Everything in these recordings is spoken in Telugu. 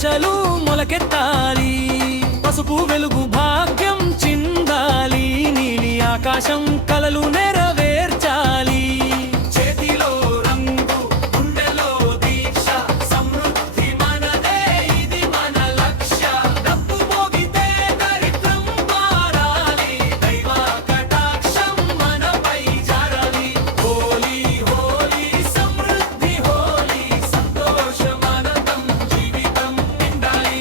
ఆశలు మొలకెత్తాలి, పసుపు వెలుగు భాగ్యం చిందాలి, నీలి ఆకాశం కలలు నెరవేర్చాలి. చేతిలో రంగు గుండెలో దీక్ష, సమృద్ధి మనదే ఇది మన లక్ష్య. డబ్బు మోగితే దరిద్రం మారాలి, దైవ కటాక్షం మనపై జారాలి. హోలీ హోలీ సమృద్ధి హోలీ, సంతోషమానందం జీవితం నిండాలి.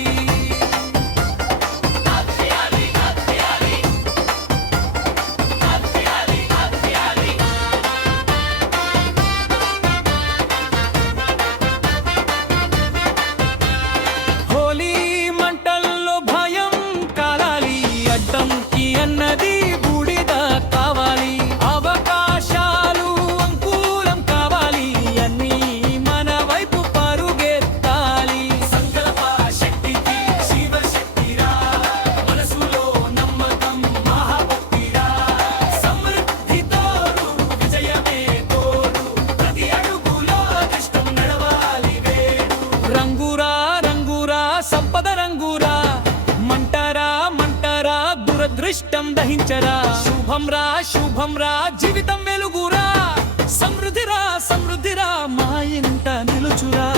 హోలీ మంటల్లో భయం కాలాలి, అడ్డంకి అన్నది బూడిద కావాలి. అవకాశాలు అంకులం కావాలి, అన్నీ మన వైపు పరుగెత్తాలి. సంకల్ప శక్తికి శివశక్తిరా, మనసులో నమ్మకం మహాభక్తిరా. సమృద్ధి తోడు విజయమే తోడు, ప్రతి అడుగులో అదృష్టం నడవాలి వేడు. రంగురా రంగురా సంపద రంగురా, మంటరా మంటరా దురదృష్టం దహించరా. శుభం రా జీవితం వెలుగురా, సమృద్ధిరా సమృద్ధిరా మా ఇంట నిలుచురా.